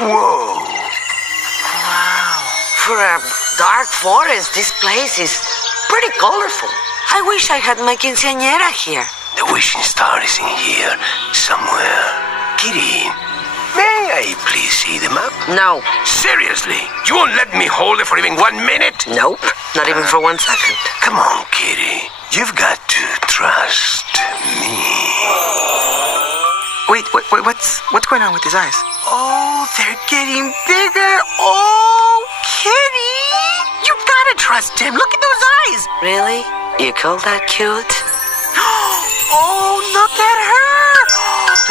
Whoa. Wow. For a dark forest, this place is pretty colorful. I wish I had my quinceañera here. The wishing star is in here somewhere. Kitty, may I please see the map? No. Seriously? You won't let me hold it for even 1 minute? Nope. Not even for 1 second. Come on, Kitty. You've got to trust me. Wait, what's going on with his eyes? Oh, they're getting bigger. Oh, Kitty! You gotta trust him. Look at those eyes. Really? You call that cute? Oh, look at her.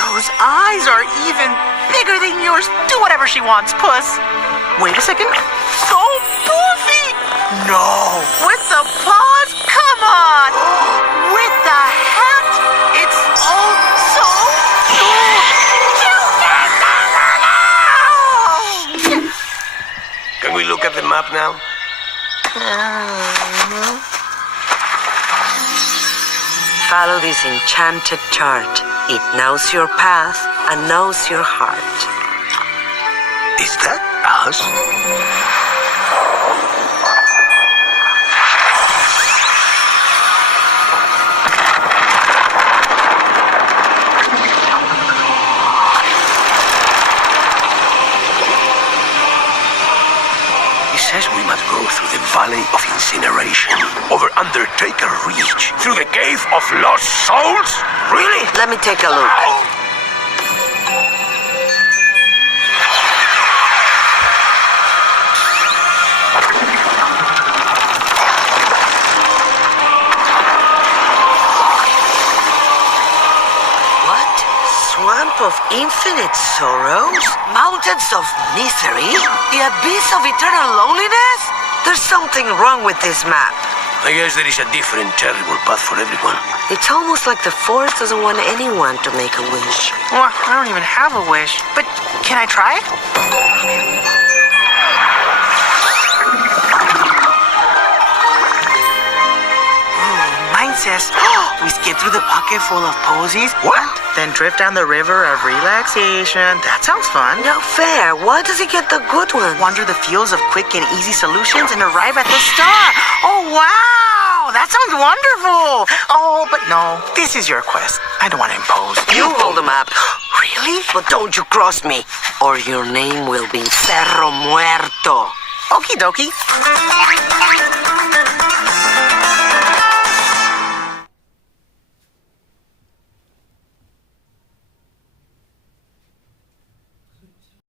Those eyes are even bigger than yours. Do whatever she wants, Puss. Wait a second. So poofy. No. With the paws? Come on. With the hat? It's all so cute. Can we look at the map now? Follow this enchanted chart. It knows your path and knows your heart. Is that us? It says we must go through the Valley of Incineration, over Undertaker Reach, through the Cave of Lost Souls? Really? Let me take a look. What? Swamp of infinite sorrows? Mountains of misery? The abyss of eternal loneliness? There's something wrong with this map. I guess there is a different terrible path for everyone. It's almost like the forest doesn't want anyone to make a wish. Well, I don't even have a wish. But can I try it? Mine says, we skip through the pocket full of posies. What? Then drift down the river of relaxation. That sounds fun. No fair. Why does he get the good one? Wander the fields of quick and easy solutions and arrive at the star. Oh, wow! That sounds wonderful. Oh, but no. This is your quest. I don't want to impose. You hold the map. Really? But don't you cross me, or your name will be Perro Muerto. Okie dokie.